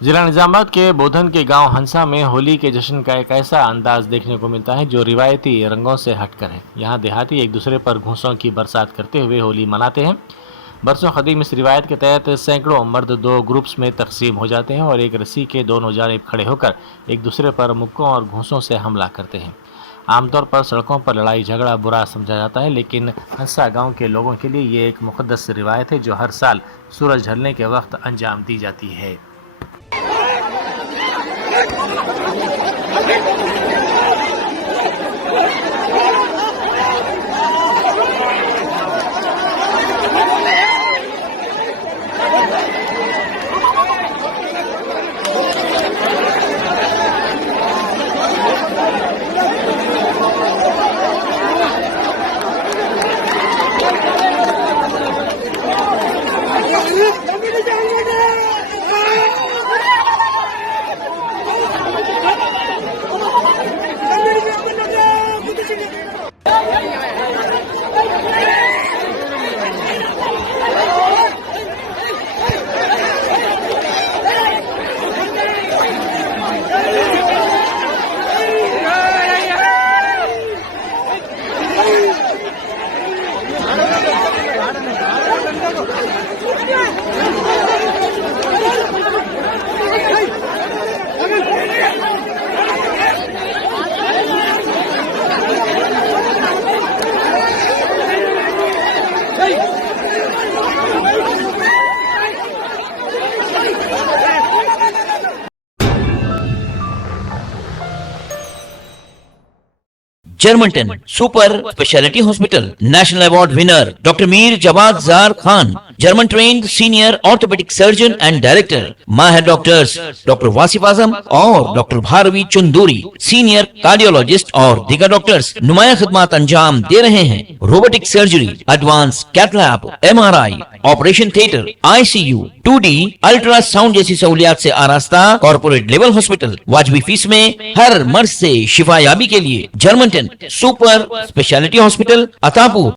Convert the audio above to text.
जिला निजामाबाद के बोधन के गांव हंसा में होली के जश्न का एक ऐसा अंदाज देखने को मिलता है जो रिवायती रंगों से हटकर है। यहां देहाती एक दूसरे पर घूंसों की बरसात करते हुए होली मनाते हैं। बरसों कदीम इस रिवायत के तहत सैकड़ों मर्द दो ग्रुप्स में तकसीम हो जाते हैं और एक रस्सी के दोनों जानिब खड़े होकर एक दूसरे पर मुक्कों और घूंसों से हमला करते हैं। आमतौर पर सड़कों पर लड़ाई झगड़ा बुरा समझा जाता है, लेकिन हंसा गांव के लोगों के लिए ये एक मुक़द्दस रिवायत है जो हर साल सूरज ढलने के वक्त अंजाम दी जाती है। जर्मनटन super speciality hospital national award winner doctor Mir Jawad जार Khan, German trained senior orthopaedic surgeon and director, माहिर डॉक्टर्स डॉक्टर वासिफ आजम और डॉक्टर भारवी चंदूरी, सीनियर कार्डियोलॉजिस्ट और दीगर डॉक्टर्स नुमाया खिदमत अंजाम दे रहे हैं। Robotic surgery, advance cath lab, MRI, operation theatre, ICU, 2D ultrasound जैसी सहूलियात से आरास्ता कॉर्पोरेट लेवल हॉस्पिटल। वाजबी फीस में हर मर्ज से शिफायाबी के लिए Germanton super speciality hospital, Attapur,